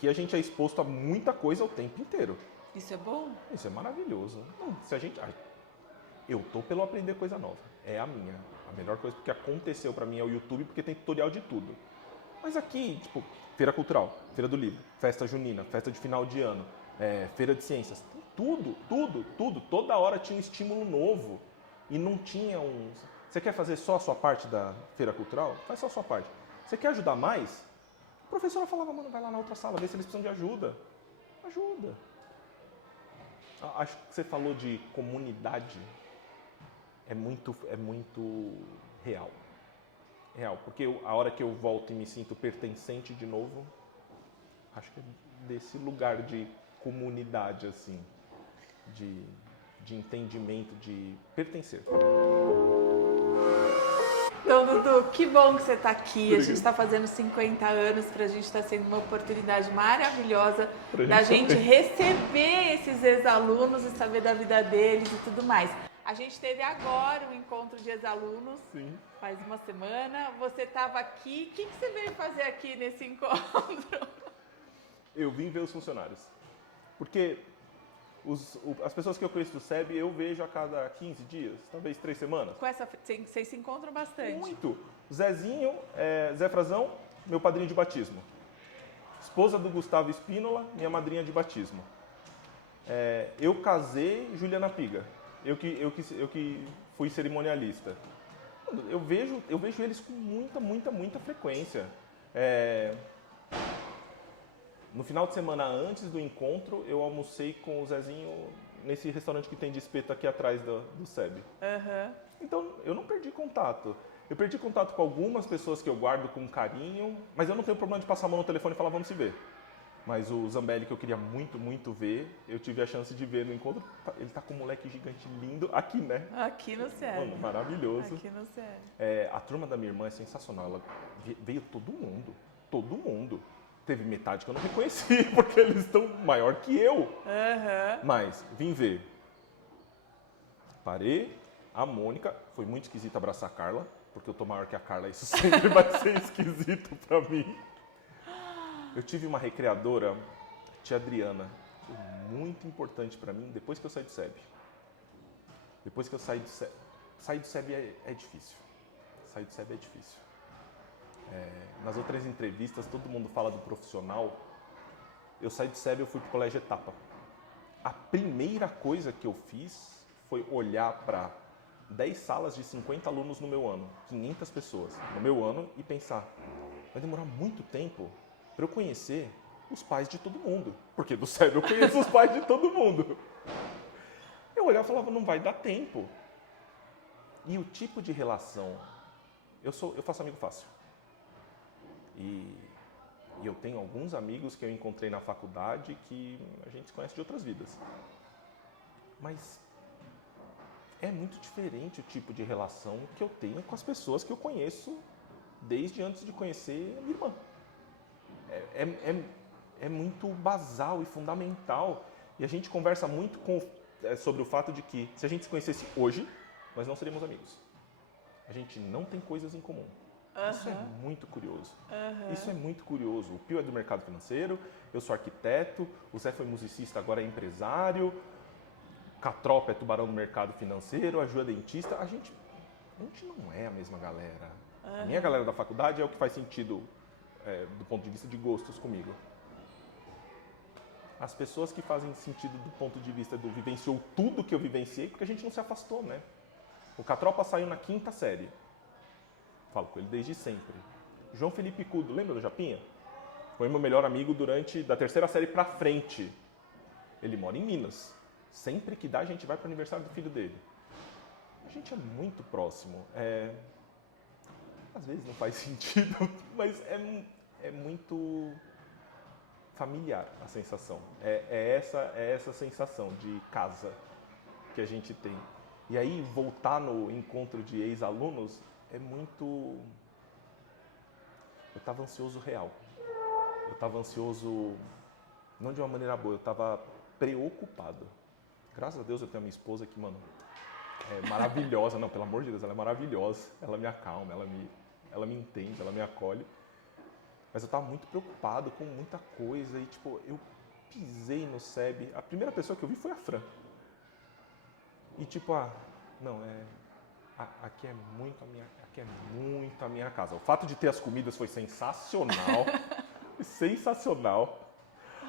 aqui a gente é exposto a muita coisa o tempo inteiro. Isso é bom? Isso é maravilhoso. Não, se a gente... eu tô pelo aprender coisa nova. É a minha. A melhor coisa que aconteceu pra mim é o YouTube, porque tem tutorial de tudo. Mas aqui, tipo, feira cultural, feira do livro, festa junina, festa de final de ano, feira de ciências. Tem tudo, tudo, tudo. Toda hora tinha um estímulo novo. E não tinha um... Você quer fazer só a sua parte da feira cultural? Faz só a sua parte. Você quer ajudar mais? A professora falava, mano, vai lá na outra sala, vê se eles precisam de ajuda. Ajuda. Acho que você falou de comunidade. É muito real. Real. Porque a hora que eu volto e me sinto pertencente de novo, acho que é desse lugar de comunidade, assim. De entendimento, de pertencer. Então, Dudu, que bom que você está aqui. A gente está fazendo 50 anos, para a gente está sendo uma oportunidade maravilhosa da gente receber esses ex-alunos e saber da vida deles e tudo mais. A gente teve agora um encontro de ex-alunos, faz uma semana. Você estava aqui. O que você veio fazer aqui nesse encontro? Eu vim ver os funcionários. Porque as pessoas que eu conheço do SEB, eu vejo a cada 15 dias, talvez 3 semanas. Vocês se encontram bastante? Muito. Zezinho, Zé Frazão, meu padrinho de batismo. Esposa do Gustavo Espínola, minha madrinha de batismo. Eu casei Juliana Piga. Eu que fui cerimonialista. Eu vejo eles com muita frequência. No final de semana antes do encontro, eu almocei com o Zezinho nesse restaurante que tem de espeto aqui atrás do SEB. Uhum. Então, eu não perdi contato. Eu perdi contato com algumas pessoas que eu guardo com carinho, mas eu não tenho problema de passar a mão no telefone e falar, vamos se ver. Mas o Zambelli, que eu queria muito ver, eu tive a chance de ver no encontro. Ele tá com um moleque gigante lindo aqui, né? Aqui no SEB. Mano, maravilhoso. Aqui no SEB. A turma da minha irmã é sensacional. Ela veio todo mundo. Teve metade que eu não reconheci, porque eles estão maior que eu. Uhum. Mas, vim ver. Parei, a Mônica, foi muito esquisito abraçar a Carla, porque eu tô maior que a Carla, isso sempre vai ser esquisito pra mim. Eu tive uma recreadora, tia Adriana, foi muito importante pra mim depois que eu saí do SEB. Depois que eu saí do SEB é difícil. Sair do SEB é difícil. Nas outras entrevistas, todo mundo fala do profissional. Eu saí do SEB e eu fui pro Colégio Etapa. A primeira coisa que eu fiz foi olhar para 10 salas de 50 alunos no meu ano, 500 pessoas no meu ano, e pensar, vai demorar muito tempo para eu conhecer os pais de todo mundo. Porque do SEB eu conheço os pais de todo mundo. Eu olhava e falava, não vai dar tempo. E o tipo de relação... Eu faço amigo fácil. E eu tenho alguns amigos que eu encontrei na faculdade que a gente se conhece de outras vidas. Mas é muito diferente o tipo de relação que eu tenho com as pessoas que eu conheço desde antes de conhecer a minha irmã. É muito basal e fundamental. E a gente conversa muito sobre o fato de que se a gente se conhecesse hoje, nós não seríamos amigos. A gente não tem coisas em comum. Uhum. Isso é muito curioso. Uhum. Isso é muito curioso. O Pio é do mercado financeiro, eu sou arquiteto, o Zé foi musicista, agora é empresário, o Catropa é tubarão do mercado financeiro, a Ju é dentista. A gente não é a mesma galera. A minha galera da faculdade é o que faz sentido do ponto de vista de gostos comigo. As pessoas que fazem sentido do ponto de vista do vivenciou tudo que eu vivenciei, porque a gente não se afastou, né? O Catropa saiu na 5ª série. Falo com ele desde sempre. João Felipe Cudo, lembra do Japinha? Foi meu melhor amigo da 3ª série pra frente. Ele mora em Minas. Sempre que dá, a gente vai pro aniversário do filho dele. A gente é muito próximo. Às vezes não faz sentido, mas é muito familiar a sensação. É essa sensação de casa que a gente tem. E aí, voltar no encontro de ex-alunos é muito... Eu estava ansioso real. Eu estava ansioso, não de uma maneira boa, eu estava preocupado. Graças a Deus eu tenho a minha esposa que, mano, é maravilhosa. Não, pelo amor de Deus, ela é maravilhosa. Ela me acalma, ela me entende, ela me acolhe. Mas eu tava muito preocupado com muita coisa e, tipo, eu pisei no SEB. A primeira pessoa que eu vi foi a Fran. E, tipo, não, aqui é muito a minha casa. O fato de ter as comidas foi sensacional. Sensacional.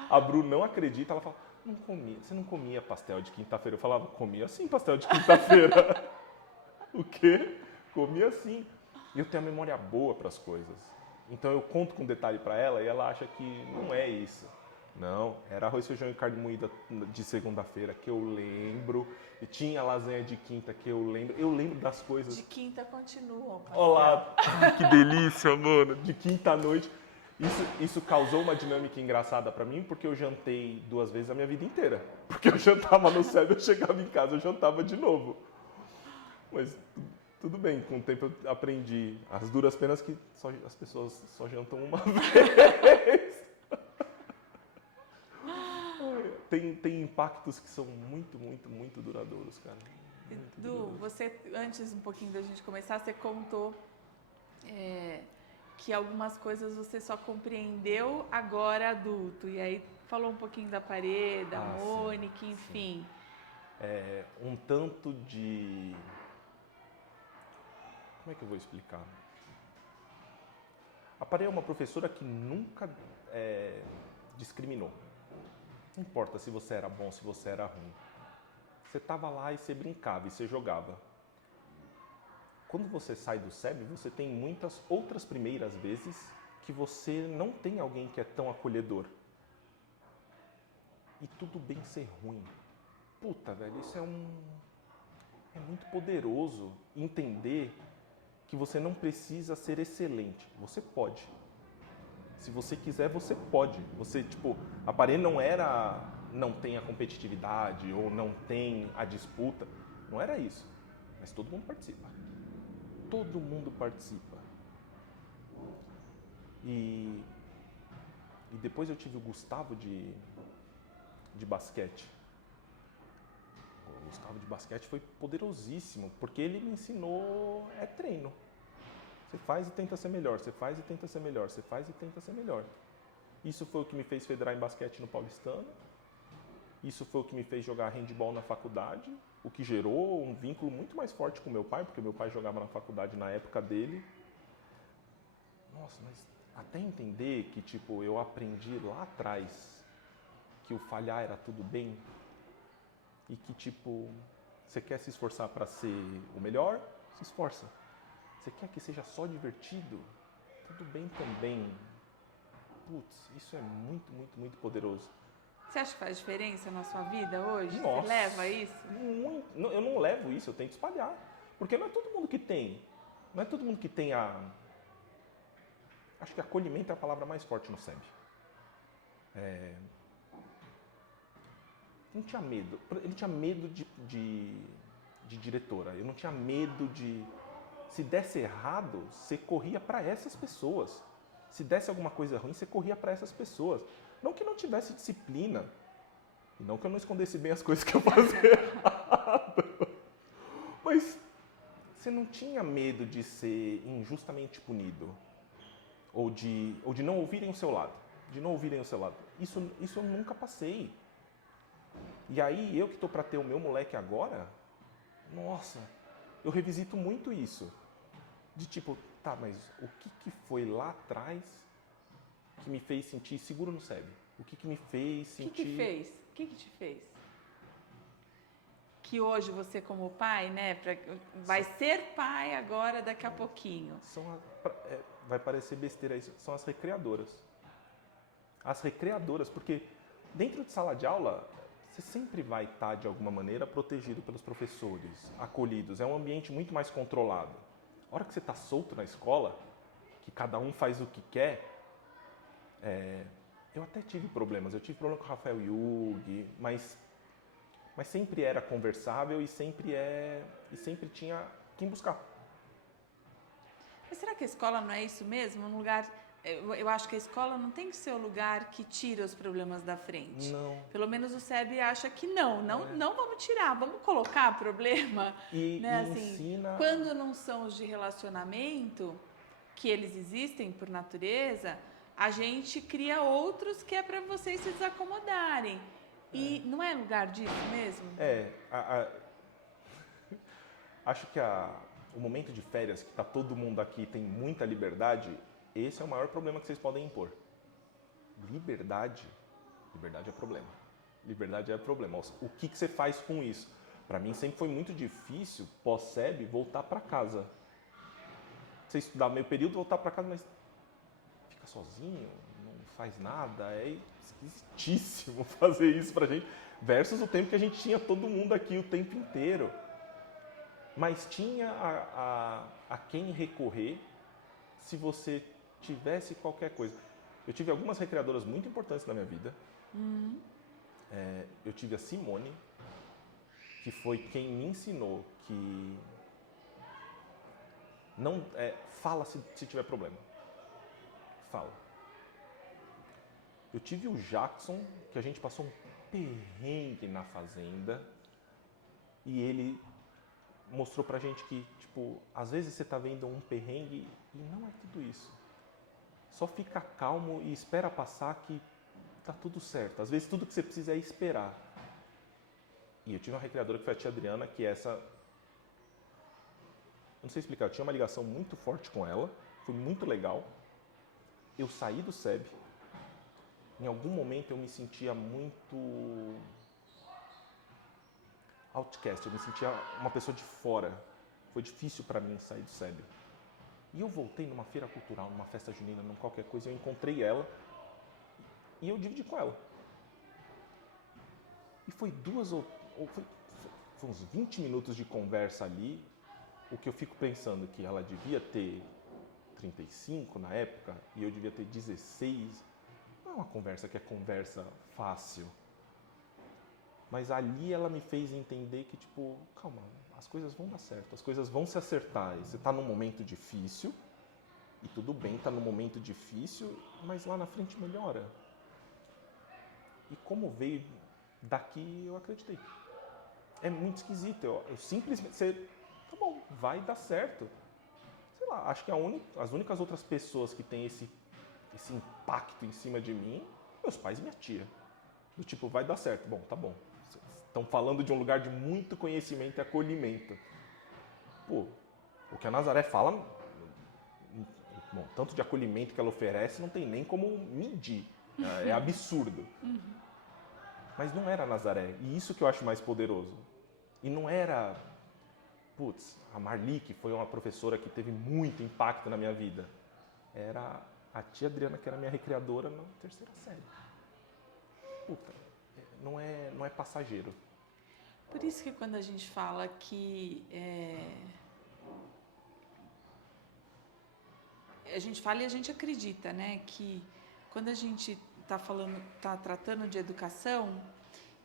A Bru não acredita, ela fala, não comia, você não comia pastel de quinta-feira? Eu falava, comia sim pastel de quinta-feira. O quê? Comia sim. E eu tenho a memória boa para as coisas. Então eu conto com detalhe para ela e ela acha que não é isso. Não, era arroz, feijão e carne moída de segunda-feira que eu lembro. E tinha lasanha de quinta que eu lembro. Eu lembro das coisas. De quinta continuam. Olá, que delícia, mano. De quinta à noite. Isso causou uma dinâmica engraçada pra mim, porque eu jantei 2 vezes a minha vida inteira. Porque eu jantava no SEB, eu chegava em casa, eu jantava de novo. Mas tudo bem, com o tempo eu aprendi. As duras penas que as pessoas só jantam uma vez. Tem impactos que são muito, muito, muito duradouros, cara. Du, você, antes um pouquinho da gente começar, você contou que algumas coisas você só compreendeu agora adulto. E aí falou um pouquinho da parede, da Mônica, enfim. Sim. Um tanto de... Como é que eu vou explicar? A Parê é uma professora que nunca discriminou. Não importa se você era bom, se você era ruim. Você estava lá e você brincava e você jogava. Quando você sai do SEB, você tem muitas outras primeiras vezes que você não tem alguém que é tão acolhedor. E tudo bem ser ruim. Puta, velho, isso é muito poderoso entender que você não precisa ser excelente. Você pode. Se você quiser, você pode. Você, tipo, a Parê não tem a competitividade ou não tem a disputa. Não era isso. Mas todo mundo participa. Todo mundo participa. E depois eu tive o Gustavo de basquete. O Gustavo de basquete foi poderosíssimo, porque ele me ensinou treino. Você faz e tenta ser melhor, você faz e tenta ser melhor, você faz e tenta ser melhor. Isso foi o que me fez federar em basquete no Paulistano. Isso foi o que me fez jogar handball na faculdade, o que gerou um vínculo muito mais forte com meu pai, porque meu pai jogava na faculdade na época dele. Nossa, mas até entender que, tipo, eu aprendi lá atrás que o falhar era tudo bem e que, tipo, você quer se esforçar para ser o melhor, se esforça. Você quer que seja só divertido? Tudo bem também. Putz, isso é muito, muito, muito poderoso. Você acha que faz diferença na sua vida hoje? Nossa, você leva isso? Eu não levo isso, eu tento espalhar. Porque não é todo mundo que tem. Não é todo mundo que tem a... Acho que acolhimento é a palavra mais forte no SEB. Não tinha medo. Ele tinha medo de diretora. Eu não tinha medo de... Se desse errado, você corria para essas pessoas. Se desse alguma coisa ruim, você corria para essas pessoas. Não que não tivesse disciplina. E não que eu não escondesse bem as coisas que eu fazia errado. Mas você não tinha medo de ser injustamente punido. Ou de não ouvirem o seu lado. De não ouvirem o seu lado. Isso eu nunca passei. E aí, eu que estou para ter o meu moleque agora, nossa, eu revisito muito isso. De tipo, tá, mas o que foi lá atrás que me fez sentir seguro no SEB? O que me fez sentir... O que te fez? Que hoje você como pai, né, vai ser pai agora daqui a pouquinho. Vai parecer besteira isso, são as recreadoras. As recreadoras, porque dentro de sala de aula, você sempre vai estar, de alguma maneira, protegido pelos professores, acolhidos. É um ambiente muito mais controlado. A hora que você está solto na escola, que cada um faz o que quer, eu até tive problemas. Eu tive problema com o Rafael Yugi, mas sempre era conversável e sempre tinha quem buscar. Mas será que a escola não é isso mesmo? Um lugar... Eu acho que a escola não tem que ser o lugar que tira os problemas da frente. Não. Pelo menos o SEB acha que não vamos tirar, vamos colocar problema. Né? Assim, ensina... Quando não são os de relacionamento, que eles existem por natureza, a gente cria outros que é para vocês se desacomodarem. E não é lugar disso mesmo? Acho que o momento de férias, que está todo mundo aqui, tem muita liberdade, esse é o maior problema que vocês podem impor. Liberdade é problema. Liberdade é problema. O que você faz com isso? Para mim sempre foi muito difícil, pós-SEB, voltar para casa. Você estudar meio período, voltar para casa, mas fica sozinho, não faz nada, é esquisitíssimo fazer isso pra gente, versus o tempo que a gente tinha todo mundo aqui o tempo inteiro. Mas tinha a quem recorrer se você tivesse qualquer coisa. Eu tive algumas recreadoras muito importantes na minha vida. Eu tive a Simone, que foi quem me ensinou que não fala se tiver problema. Fala. Eu tive o Jackson, que a gente passou um perrengue na fazenda e ele mostrou pra gente que, tipo, às vezes você tá vendo um perrengue e não é tudo isso. Só fica calmo e espera passar que tá tudo certo. Às vezes tudo que você precisa é esperar. E eu tive uma recreadora que foi a tia Adriana, que essa... Eu não sei explicar, eu tinha uma ligação muito forte com ela, foi muito legal. Eu saí do SEB, em algum momento eu me sentia muito outcast, eu me sentia uma pessoa de fora. Foi difícil para mim sair do SEB. E eu voltei numa feira cultural, numa festa junina, num qualquer coisa, eu encontrei ela e eu dividi com ela. E foi foi uns 20 minutos de conversa ali, o que eu fico pensando que ela devia ter 35 na época e eu devia ter 16. Não é uma conversa que é conversa fácil. Mas ali ela me fez entender que, tipo, calma, as coisas vão dar certo, as coisas vão se acertar. E você está num momento difícil, e tudo bem, está num momento difícil, mas lá na frente melhora. E como veio daqui, eu acreditei. É muito esquisito, eu simplesmente... tá bom, vai dar certo. Sei lá, acho que as únicas outras pessoas que têm esse impacto em cima de mim, meus pais e minha tia. Do tipo, vai dar certo. Bom, tá bom. Estão falando de um lugar de muito conhecimento e acolhimento. Pô, o que a Nazaré fala, bom, tanto de acolhimento que ela oferece, não tem nem como medir. É absurdo. Mas não era a Nazaré. E isso que eu acho mais poderoso. E não era... Putz, a Marli, que foi uma professora que teve muito impacto na minha vida. Era a tia Adriana, que era minha recreadora na 3ª série. Puta, não é passageiro. Por isso que quando a gente fala que... A gente fala e a gente acredita, né? Que quando a gente tá tratando de educação,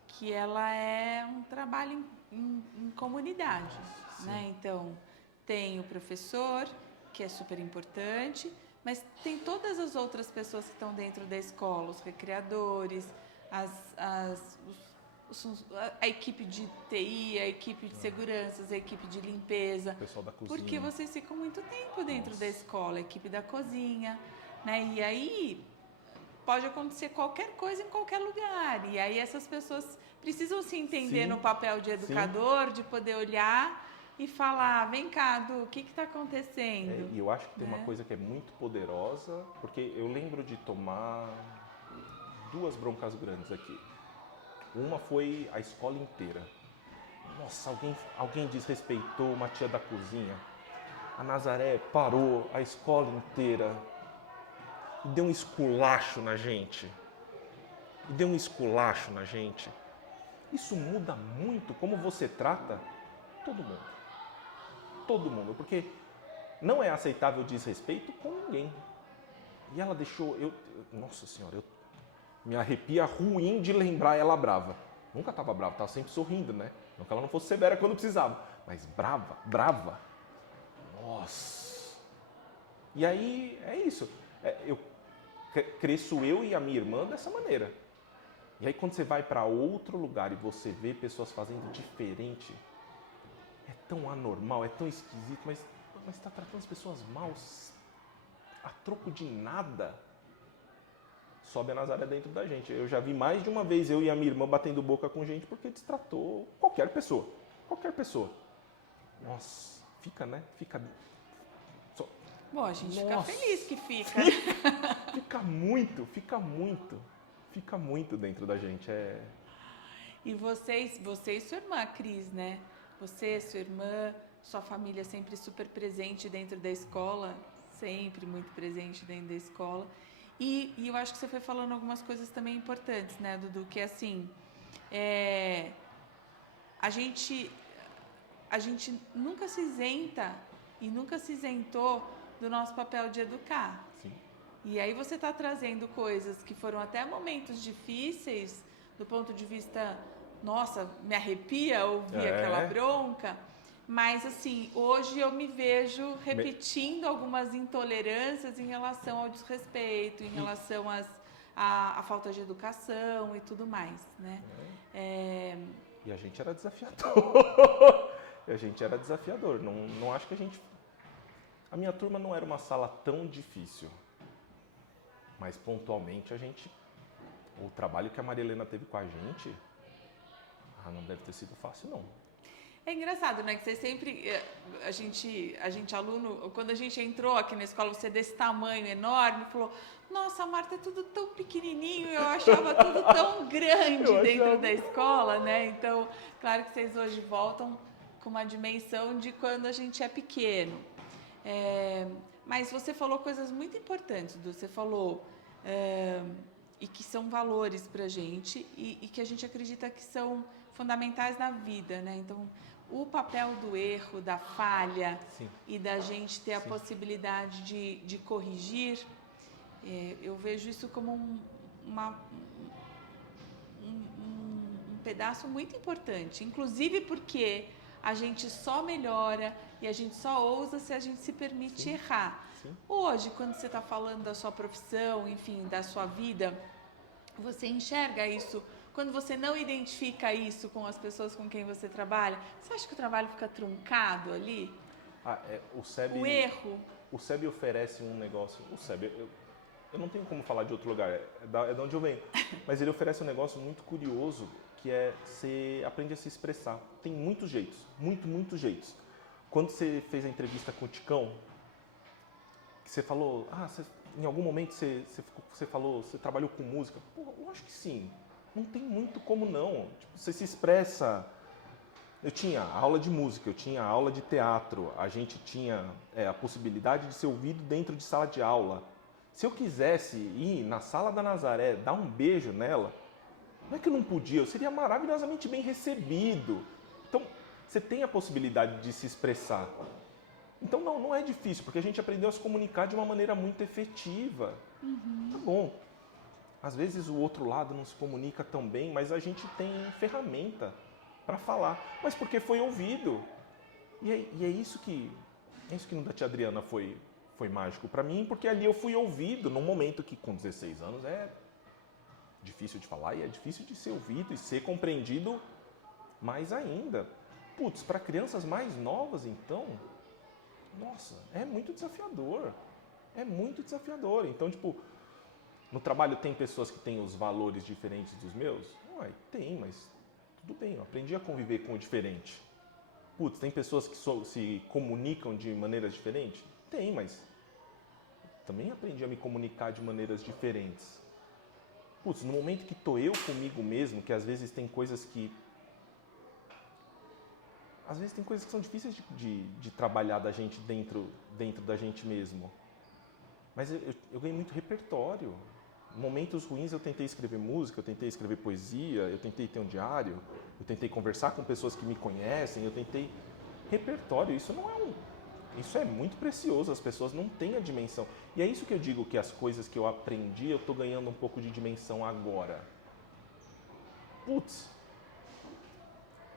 que ela é um trabalho em comunidade, né? Então, tem o professor, que é super importante, mas tem todas as outras pessoas que estão dentro da escola, os recreadores, a equipe de TI, a equipe de seguranças, a equipe de limpeza. O pessoal da cozinha. Porque vocês ficam muito tempo dentro da escola, a equipe da cozinha, né? E aí pode acontecer qualquer coisa em qualquer lugar. E aí essas pessoas precisam se entender no papel de educador, de poder olhar e falar, vem cá, Du, o que está acontecendo? E eu acho que tem uma coisa que é muito poderosa, porque eu lembro de tomar 2 broncas grandes aqui. Uma foi a escola inteira. Nossa, alguém desrespeitou uma tia da cozinha. A Nazaré parou a escola inteira e deu um esculacho na gente. Isso muda muito como você trata todo mundo. Todo mundo, porque não é aceitável desrespeito com ninguém. E ela deixou, nossa senhora, me arrepia ruim de lembrar ela brava. Nunca estava brava, estava sempre sorrindo, né? Não que ela não fosse severa quando precisava, mas brava. Nossa. E aí é isso. Cresço eu e a minha irmã dessa maneira. E aí quando você vai para outro lugar e você vê pessoas fazendo diferente, é tão anormal, é tão esquisito, mas está tratando as pessoas mal a troco de nada. sobe a Nazaré dentro da gente. Eu já vi mais de uma vez eu e a minha irmã batendo boca com gente porque destratou qualquer pessoa. Qualquer pessoa. Nossa, fica, né? Fica... Bom, a gente fica Nossa. feliz que fica. Fica muito dentro da gente. E você e sua irmã, Cris, né? Você, sua irmã, sua família sempre super presente dentro da escola, sempre muito presente dentro da escola. E eu acho que você foi falando algumas coisas também importantes, né, Dudu? Que assim, a gente nunca se isenta e nunca se isentou do nosso papel de educar. Sim. E aí você está trazendo coisas que foram até momentos difíceis, do ponto de vista, nossa, me arrepia ouvir aquela bronca, mas assim, hoje eu me vejo repetindo algumas intolerâncias em relação ao desrespeito, em relação à falta de educação e tudo mais, né? E a gente era desafiador. Não acho que a gente... A minha turma não era uma sala tão difícil. Mas pontualmente o trabalho que a Maria Helena teve com a gente, não deve ter sido fácil, não. É engraçado, né? Que você sempre, a gente aluno, quando a gente entrou aqui na escola, você desse tamanho enorme, falou, nossa, Marta, é tudo tão pequenininho, eu achava tudo tão grande dentro da escola, né? Então, claro que vocês hoje voltam com uma dimensão de quando a gente é pequeno. Mas você falou coisas muito importantes, Du. Você falou e que são valores para a gente e que a gente acredita que são fundamentais na vida, né? Então, o papel do erro, da falha, sim, e da gente ter a sim, possibilidade de corrigir, eu vejo isso como um pedaço muito importante, inclusive porque a gente só melhora e a gente só ousa se a gente se permite sim, errar. Sim. Hoje, quando você está falando da sua profissão, enfim, da sua vida, você enxerga isso, quando você não identifica isso com as pessoas com quem você trabalha, você acha que o trabalho fica truncado ali? O erro? O SEB oferece um negócio... O SEB, eu não tenho como falar de outro lugar, é de onde eu venho, mas ele oferece um negócio muito curioso, que você aprende a se expressar. Tem muitos jeitos, muitos jeitos. Quando você fez a entrevista com o Ticão, que você falou, em algum momento você falou, você trabalhou com música. Pô, eu acho que sim. Não tem muito como não. Tipo, você se expressa. Eu tinha aula de música, eu tinha aula de teatro, a gente tinha a possibilidade de ser ouvido dentro de sala de aula. Se eu quisesse ir na sala da Nazaré, dar um beijo nela, não é que eu não podia, eu seria maravilhosamente bem recebido. Então, você tem a possibilidade de se expressar. Então, não é difícil, porque a gente aprendeu a se comunicar de uma maneira muito efetiva. Uhum. Tá bom. Às vezes o outro lado não se comunica tão bem, mas a gente tem ferramenta para falar. Mas porque foi ouvido. E é isso que no da tia Adriana foi mágico para mim, porque ali eu fui ouvido num momento que com 16 anos é difícil de falar e é difícil de ser ouvido e ser compreendido mais ainda. Putz, para crianças mais novas, então, nossa, é muito desafiador. É muito desafiador. Então, tipo, no trabalho tem pessoas que têm os valores diferentes dos meus? Uai, tem, mas tudo bem, eu aprendi a conviver com o diferente. Putz, tem pessoas que se comunicam de maneiras diferentes? Tem, mas também aprendi a me comunicar de maneiras diferentes. Putz, no momento que tô eu comigo mesmo, que às vezes tem coisas que... Às vezes tem coisas que são difíceis de trabalhar da gente dentro da gente mesmo. Mas eu ganhei muito repertório. Em momentos ruins eu tentei escrever música, eu tentei escrever poesia, eu tentei ter um diário, eu tentei conversar com pessoas que me conhecem, eu tentei... Repertório, isso é muito precioso, as pessoas não têm a dimensão. E é isso que eu digo, que as coisas que eu aprendi, eu estou ganhando um pouco de dimensão agora. Putz!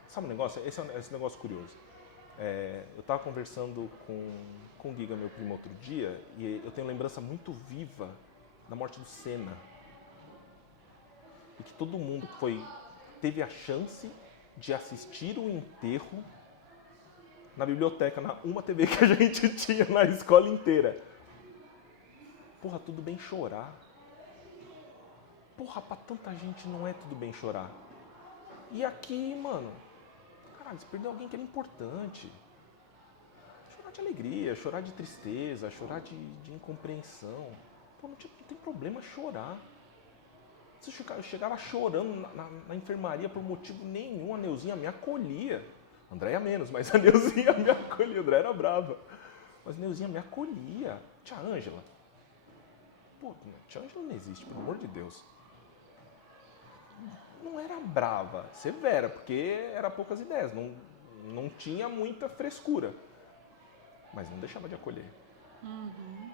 Sabe um negócio? Esse negócio curioso. Eu estava conversando com o Giga, meu primo, outro dia, e eu tenho lembrança muito viva da morte do Senna. E que todo mundo teve a chance de assistir o enterro na biblioteca, na uma TV que a gente tinha na escola inteira. Porra, tudo bem chorar. porra, pra tanta gente não é tudo bem chorar. E aqui, mano, caralho, você perdeu alguém que era importante. Chorar de alegria, chorar de tristeza, chorar de incompreensão. Pô, não tem problema chorar. Eu chegava chorando na enfermaria por motivo nenhum. A Neuzinha me acolhia. Andréia menos, mas a Neuzinha me acolhia. A Andréia era brava. Mas a Neuzinha me acolhia. Tia Ângela. Pô, tia Ângela não existe, pelo amor de Deus. Não era brava, severa, porque era poucas ideias. Não tinha muita frescura. Mas não deixava de acolher. Uhum.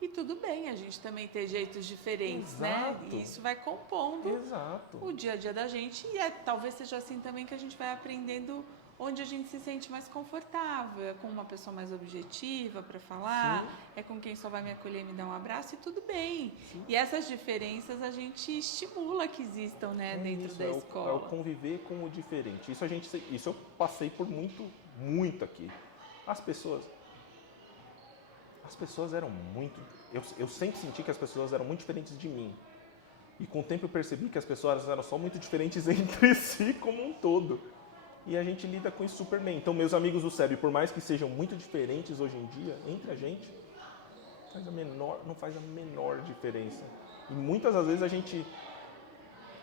E tudo bem, a gente também tem jeitos diferentes, Exato. né? E isso vai compondo Exato. o dia a dia da gente. E talvez seja assim também que a gente vai aprendendo onde a gente se sente mais confortável. É com uma pessoa mais objetiva para falar, sim, é com quem só vai me acolher e me dar um abraço, e tudo bem. Sim. E essas diferenças a gente estimula que existam, né, dentro da escola. É o conviver com o diferente. Isso eu passei por muito aqui. As pessoas eram muito... Eu sempre senti que as pessoas eram muito diferentes de mim. E com o tempo eu percebi que as pessoas eram só muito diferentes entre si como um todo. E a gente lida com isso super bem. Então, meus amigos do SEB, por mais que sejam muito diferentes hoje em dia, entre a gente, não faz a menor diferença. E muitas das vezes a gente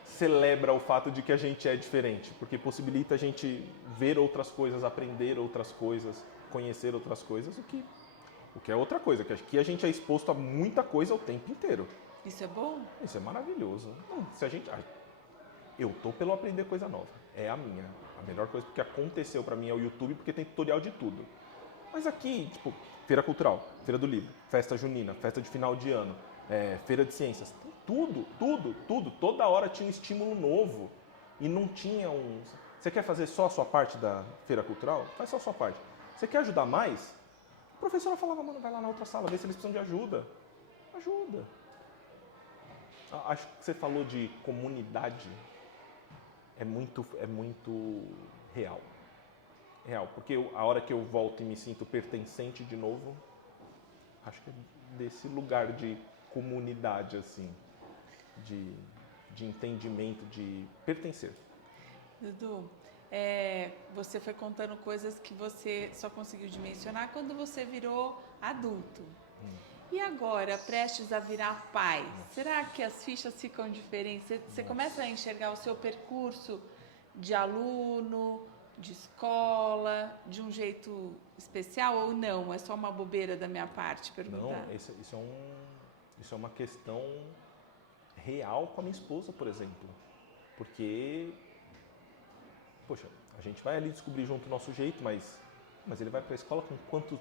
celebra o fato de que a gente é diferente, porque possibilita a gente ver outras coisas, aprender outras coisas, conhecer outras coisas, o que é outra coisa, que aqui a gente é exposto a muita coisa o tempo inteiro. Isso é bom? Isso é maravilhoso. Eu tô pelo aprender coisa nova. É a melhor coisa que aconteceu pra mim é o YouTube, porque tem tutorial de tudo. Mas aqui, tipo, feira cultural, feira do livro, festa junina, festa de final de ano, feira de ciências, tem tudo. Toda hora tinha um estímulo novo e não tinha um... Você quer fazer só a sua parte da feira cultural? Faz só a sua parte. Você quer ajudar mais? A professora falava, mano, vai lá na outra sala, vê se eles precisam de ajuda. Ajuda. Acho que você falou de comunidade, é muito real. Real, porque a hora que eu volto e me sinto pertencente de novo, acho que é desse lugar de comunidade, assim, de entendimento, de pertencer. Dudu, você foi contando coisas que você só conseguiu dimensionar quando você virou adulto. E agora, prestes a virar pai, será que as fichas ficam diferentes? Você começa a enxergar o seu percurso de aluno, de escola, de um jeito especial ou não? É só uma bobeira da minha parte perguntar? Não, isso é uma questão real com a minha esposa, por exemplo. Porque, poxa, a gente vai ali descobrir junto o nosso jeito, mas ele vai para a escola com quanto...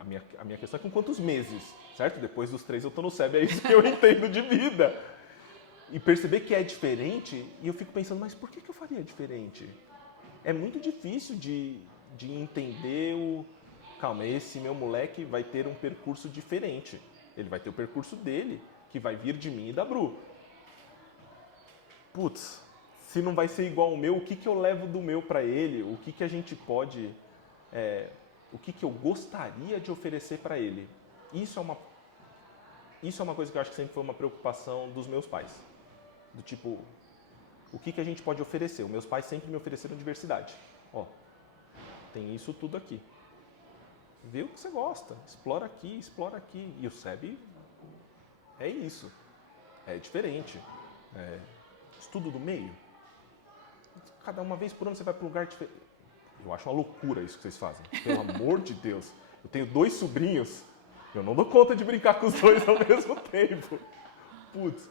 A minha questão é com quantos meses, certo? Depois dos 3 eu tô no SEB, é isso que eu entendo de vida. E perceber que é diferente, e eu fico pensando, mas por que eu faria diferente? É muito difícil de entender calma, esse meu moleque vai ter um percurso diferente. Ele vai ter o percurso dele, que vai vir de mim e da Bru. Putz, se não vai ser igual ao meu, o que eu levo do meu para ele? O que a gente pode... o que eu gostaria de oferecer para ele? Isso é uma coisa que eu acho que sempre foi uma preocupação dos meus pais. Do tipo, o que a gente pode oferecer? Os meus pais sempre me ofereceram diversidade. Ó, tem isso tudo aqui. Vê o que você gosta. Explora aqui. E o SEB é isso. É diferente. Estudo do meio. Cada uma vez por ano você vai para um lugar diferente. Eu acho uma loucura isso que vocês fazem. Pelo amor de Deus. Eu tenho 2 sobrinhos. Eu não dou conta de brincar com os 2 ao mesmo tempo. Putz,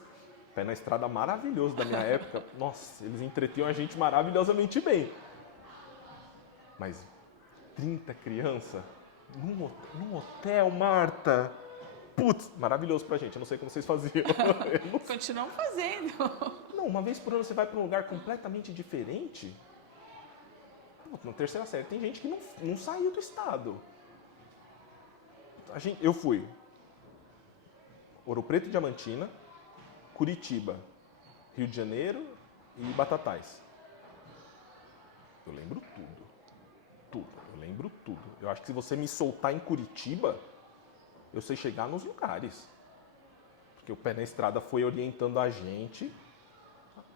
Pé na Estrada maravilhoso da minha época. Nossa, eles entretinham a gente maravilhosamente bem. Mas 30 crianças num hotel, Marta. Putz, maravilhoso pra gente. Eu não sei como vocês faziam. Continuam fazendo. Não, uma vez por ano você vai para um lugar completamente diferente. Na terceira série tem gente que não saiu do estado. Eu fui Ouro Preto e Diamantina, Curitiba, Rio de Janeiro e Batatais. Eu lembro tudo. Eu lembro tudo. Eu acho que se você me soltar em Curitiba, eu sei chegar nos lugares. Porque o Pé na Estrada foi orientando a gente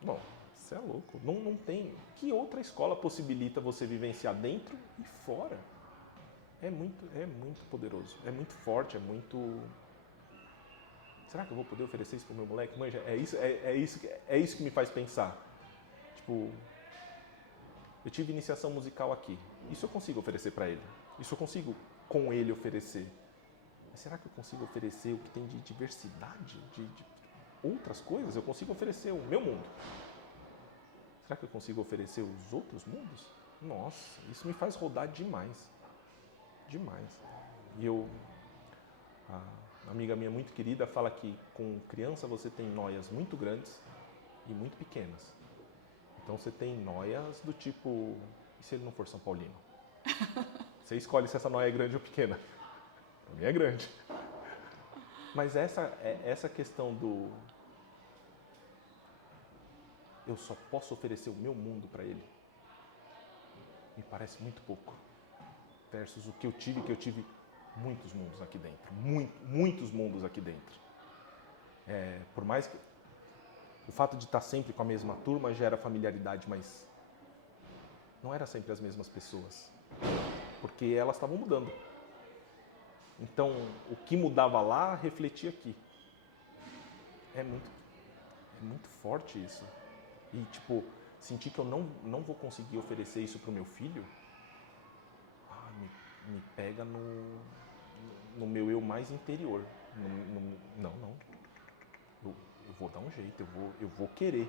Não, você é louco. Não tem. Que outra escola possibilita você vivenciar dentro e fora? É muito poderoso, é muito forte, é muito... Será que eu vou poder oferecer isso pro meu moleque? Mãe, é isso que me faz pensar. Tipo, eu tive iniciação musical aqui. Isso eu consigo oferecer para ele. Isso eu consigo com ele oferecer. Mas será que eu consigo oferecer o que tem de diversidade, de outras coisas? Eu consigo oferecer o meu mundo. Será que eu consigo oferecer os outros mundos? Nossa, isso me faz rodar demais. Demais. E a amiga minha muito querida fala que com criança você tem noias muito grandes e muito pequenas. Então você tem noias do tipo, e se ele não for São Paulino? Você escolhe se essa noia é grande ou pequena. Pra mim é grande. Mas essa questão do eu só posso oferecer o meu mundo para ele, me parece muito pouco. Versus o que eu tive muitos mundos aqui dentro. Muitos mundos aqui dentro. Por mais que o fato de estar sempre com a mesma turma gera familiaridade, mas não era sempre as mesmas pessoas. Porque elas estavam mudando. Então, o que mudava lá, refletia aqui. É muito forte isso. E, tipo, sentir que eu não vou conseguir oferecer isso para o meu filho, me pega no meu eu mais interior. Não. Eu vou dar um jeito, eu vou querer.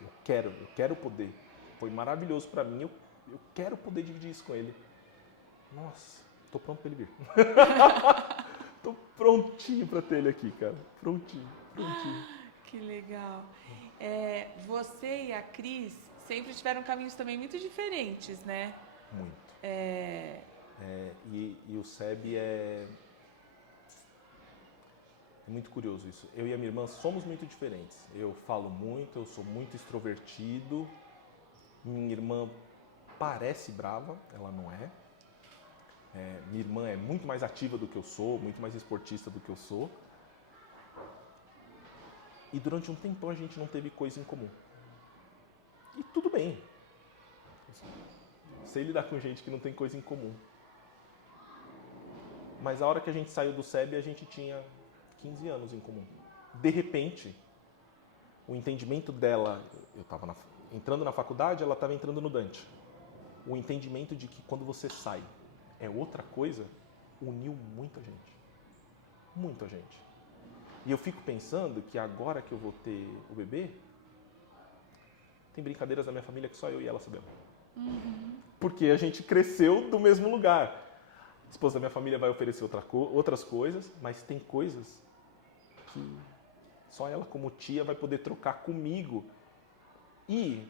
Eu quero poder. Foi maravilhoso para mim, eu quero poder dividir isso com ele. Nossa, tô pronto para ele vir. Tô prontinho para ter ele aqui, cara. Prontinho. Que legal. Você e a Cris sempre tiveram caminhos também muito diferentes, né? Muito. E o SEB é muito curioso isso. Eu e a minha irmã somos muito diferentes. Eu falo muito, eu sou muito extrovertido. Minha irmã parece brava, ela não é. Minha irmã é muito mais ativa do que eu sou, muito mais esportista do que eu sou. E durante um tempão a gente não teve coisa em comum. E tudo bem. Sei lidar com gente que não tem coisa em comum. Mas a hora que a gente saiu do SEB, a gente tinha 15 anos em comum. De repente, o entendimento dela... Eu estava entrando na faculdade, ela estava entrando no Dante. O entendimento de que quando você sai é outra coisa, uniu muita gente. Muita gente. E eu fico pensando que agora que eu vou ter o bebê, tem brincadeiras da minha família que só eu e ela sabemos. Uhum. Porque a gente cresceu do mesmo lugar. A esposa da minha família vai oferecer outras coisas, mas tem coisas que só ela como tia vai poder trocar comigo. E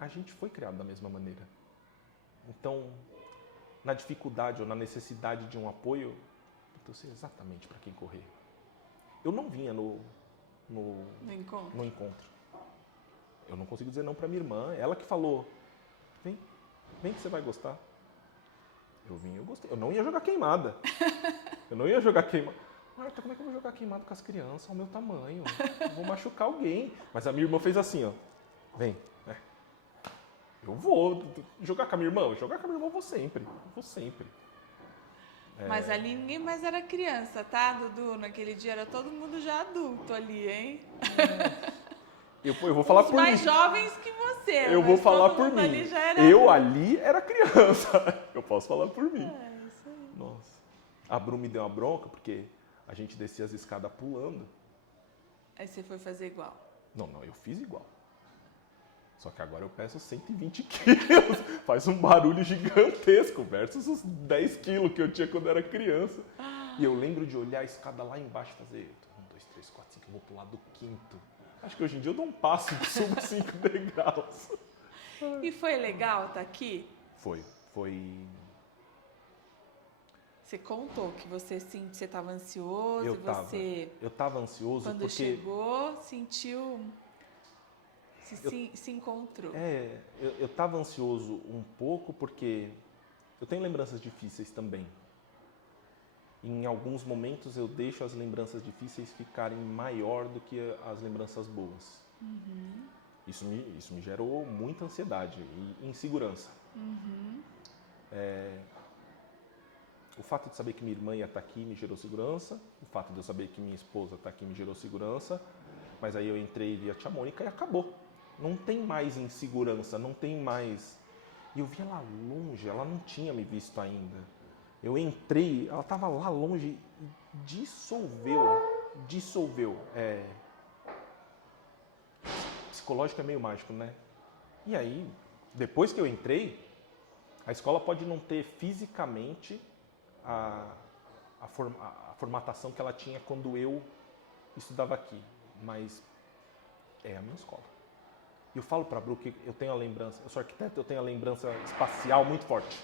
a gente foi criado da mesma maneira. Então, na dificuldade ou na necessidade de um apoio, eu sei exatamente para quem correr. Eu não vinha no encontro. Eu não consigo dizer não para minha irmã. Ela que falou, vem que você vai gostar. Eu vim, eu gostei. Eu não ia jogar queimada. Marta, como é que eu vou jogar queimado com as crianças ao meu tamanho? Eu vou machucar alguém. Mas a minha irmã fez assim, ó. Vem. Eu vou jogar com a minha irmã. Jogar com a minha irmã eu vou sempre. Mas ali ninguém mais era criança, tá, Dudu? Naquele dia era todo mundo já adulto ali, hein? Eu vou falar por mim. Os mais jovens que você. Eu vou falar por mim. Eu ali era criança. Eu posso falar por mim. Isso aí. Nossa. A Bru me deu uma bronca porque a gente descia as escadas pulando. Aí você foi fazer igual. Não, eu fiz igual. Só que agora eu peso 120 quilos. Faz um barulho gigantesco versus os 10 quilos que eu tinha quando era criança. E eu lembro de olhar a escada lá embaixo e fazer 1, 2, 3, 4, 5, eu vou pular do 5º. Acho que hoje em dia eu dou um passo e subo 5 degraus. E foi legal estar aqui? Foi. Você contou que você estava ansioso. Eu estava ansioso quando porque... chegou, sentiu... Se encontrou. Eu estava ansioso um pouco porque eu tenho lembranças difíceis também. Em alguns momentos eu deixo as lembranças difíceis ficarem maior do que as lembranças boas. Isso me gerou muita ansiedade e insegurança. O fato de saber que minha irmã ia estar aqui me gerou segurança, o fato de eu saber que minha esposa está aqui me gerou segurança, mas aí eu entrei e vi a tia Mônica e acabou. Não tem mais insegurança, não tem mais... E eu vi ela longe, ela não tinha me visto ainda. Eu entrei, ela estava lá longe e dissolveu. Psicológico é meio mágico, né? E aí, depois que eu entrei, a escola pode não ter fisicamente a formatação que ela tinha quando eu estudava aqui, mas é a minha escola. E eu falo para a Bru que eu tenho a lembrança, eu sou arquiteto, eu tenho a lembrança espacial muito forte.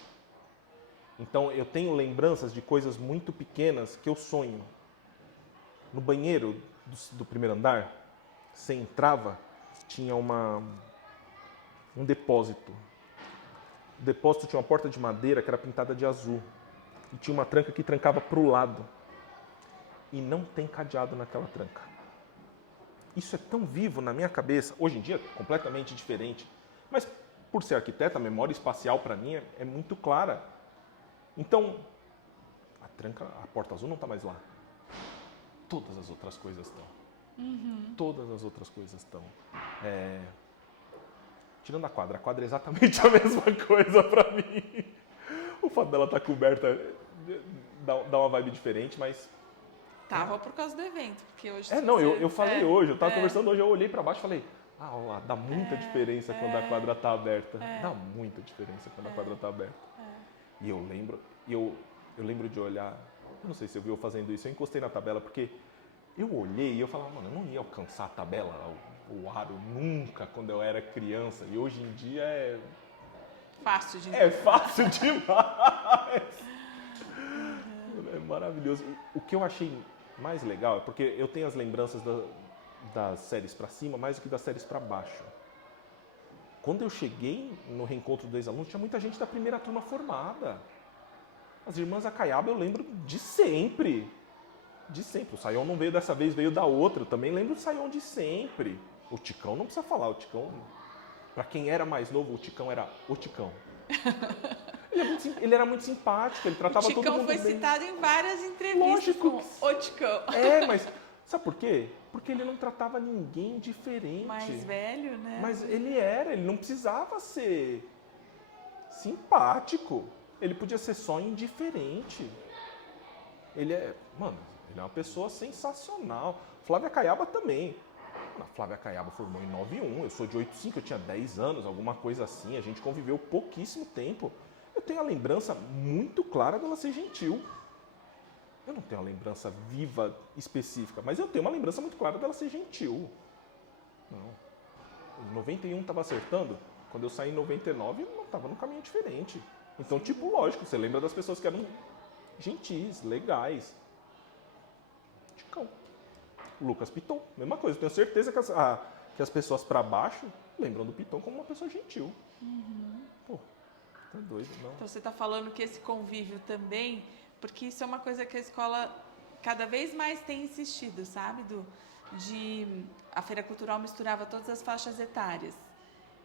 Então eu tenho lembranças de coisas muito pequenas que eu sonho. No banheiro do primeiro andar, você entrava, tinha um depósito. O depósito tinha uma porta de madeira que era pintada de azul. E tinha uma tranca que trancava para o lado. E não tem cadeado naquela tranca. Isso é tão vivo na minha cabeça. Hoje em dia, completamente diferente. Mas, por ser arquiteto, a memória espacial para mim é muito clara. Então, a porta azul não está mais lá. Todas as outras coisas estão. Todas as outras coisas estão. Tirando a quadra é exatamente a mesma coisa para mim. O fato dela estar coberta dá uma vibe diferente, mas... Tava por causa do evento, porque hoje... eu falei hoje, eu estava conversando hoje, eu olhei para baixo e falei, olha lá, dá muita diferença quando a quadra está aberta. Dá muita diferença quando a quadra está aberta. E eu lembro de olhar, eu não sei se eu vi eu fazendo isso, eu encostei na tabela, porque eu olhei e eu falava, mano, eu não ia alcançar a tabela, o aro, nunca, quando eu era criança. E hoje em dia é... Fácil demais. É fácil demais. É maravilhoso. O que eu achei mais legal é porque eu tenho as lembranças das séries para cima mais do que das séries para baixo. Quando eu cheguei no reencontro dos ex-alunos, tinha muita gente da primeira turma formada. As irmãs Acaiaba eu lembro de sempre. De sempre. O Saião não veio dessa vez, veio da outra. Eu também lembro do Saião de sempre. O Ticão não precisa falar. O Ticão, para quem era mais novo, o Ticão era o Ticão. Ele era muito simpático, ele tratava todo mundo bem. O Ticão foi citado em várias entrevistas com o Ticão. Mas sabe por quê? Porque ele não tratava ninguém diferente. Mais velho, né? Mas ele não precisava ser simpático. Ele podia ser só indiferente. Ele é uma pessoa sensacional. Flávia Caiaba também. A Flávia Caiaba formou em 91, eu sou de 85, eu tinha 10 anos, alguma coisa assim. A gente conviveu pouquíssimo tempo. Eu tenho a lembrança muito clara dela ser gentil. Eu não tenho uma lembrança viva, específica, mas eu tenho uma lembrança muito clara dela ser gentil. Não. Em 91 estava acertando, quando eu saí em 99 eu não estava num caminho diferente. Então, lógico, você lembra das pessoas que eram gentis, legais. Ticão. Lucas Piton, mesma coisa. Eu tenho certeza que as pessoas para baixo lembram do Piton como uma pessoa gentil. Pô, tá doido, não. Então você está falando que esse convívio também, porque isso é uma coisa que a escola cada vez mais tem insistido, sabe? A Feira Cultural misturava todas as faixas etárias.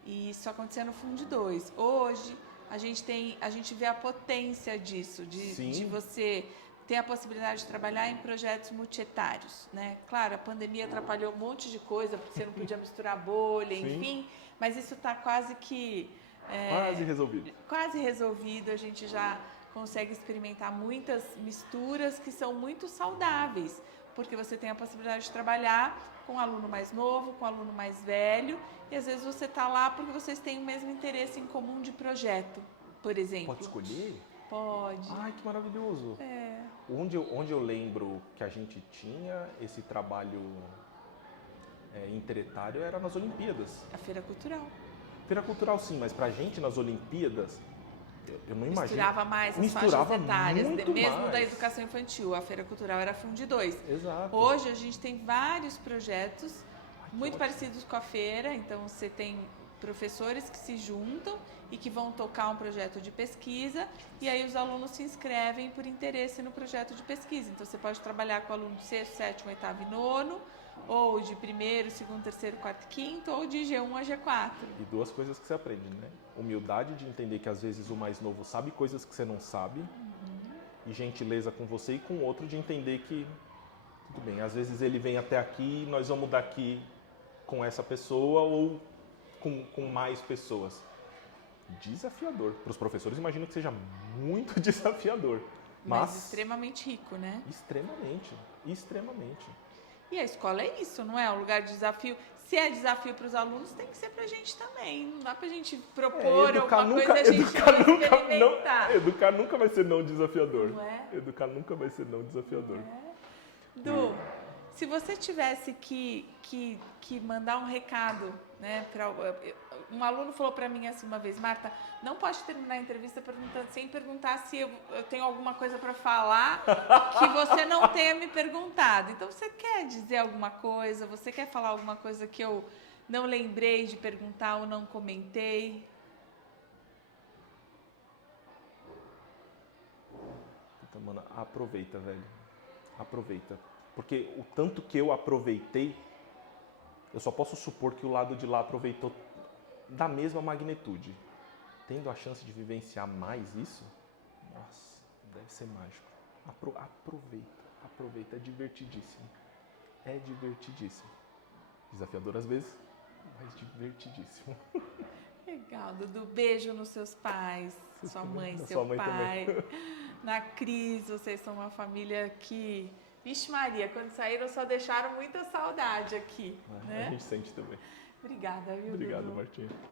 E isso acontecia no Fundo 2. Hoje a gente vê a potência disso, de você ter a possibilidade de trabalhar em projetos multietários, né? Claro, a pandemia atrapalhou um monte de coisa, porque você não podia misturar bolha, enfim, mas isso está quase que... quase resolvido. Quase resolvido, a gente já consegue experimentar muitas misturas que são muito saudáveis, porque você tem a possibilidade de trabalhar com um aluno mais novo, com um aluno mais velho, e às vezes você está lá porque vocês têm o mesmo interesse em comum de projeto, por exemplo. Pode escolher? Pode. Ai, que maravilhoso. Onde eu lembro que a gente tinha esse trabalho interetário era nas Olimpíadas. A Feira Cultural. Feira Cultural sim, mas pra gente nas Olimpíadas, eu não imagino. Misturava mais as faixas etárias, mesmo da educação infantil. A Feira Cultural era Fundo 2. Exato. Hoje a gente tem vários projetos muito parecidos com a feira, então você tem professores que se juntam e que vão tocar um projeto de pesquisa e aí os alunos se inscrevem por interesse no projeto de pesquisa. Então você pode trabalhar com o aluno do 6º, 7º, 8º e 9º ou de primeiro, segundo, terceiro, quarto, quinto, ou de G1 a G4. E duas coisas que você aprende, né? Humildade de entender que às vezes o mais novo sabe coisas que você não sabe. E gentileza com você e com o outro de entender que, tudo bem, às vezes ele vem até aqui e nós vamos daqui com essa pessoa ou com mais pessoas. Desafiador. Para os professores, imagino que seja muito desafiador. Mas extremamente rico, né? Extremamente, extremamente. E a escola é isso, não é? Um lugar de desafio. Se é desafio para os alunos, tem que ser para a gente também. Não dá para a gente propor alguma coisa e a gente experimentar. Educar nunca vai ser não desafiador. Não é? Educar nunca vai ser não desafiador. Du, se você tivesse que mandar um recado, né, um aluno falou para mim assim uma vez, Marta, não pode terminar a entrevista sem perguntar se eu tenho alguma coisa para falar que você não tenha me perguntado. Então, você quer dizer alguma coisa? Você quer falar alguma coisa que eu não lembrei de perguntar ou não comentei? Então, mano, aproveita, velho. Aproveita. Porque o tanto que eu aproveitei, eu só posso supor que o lado de lá aproveitou da mesma magnitude. Tendo a chance de vivenciar mais isso, nossa, deve ser mágico. Aproveita, é divertidíssimo. É divertidíssimo. Desafiador às vezes, mas divertidíssimo. Legal, Dudu. Beijo nos seus pais, sua mãe, seu mãe pai. Também. Na Cris, vocês são uma família que... Vixe Maria, quando saíram só deixaram muita saudade aqui. Né? A gente sente também. Obrigada, viu, Obrigado, Dudu? Martinha.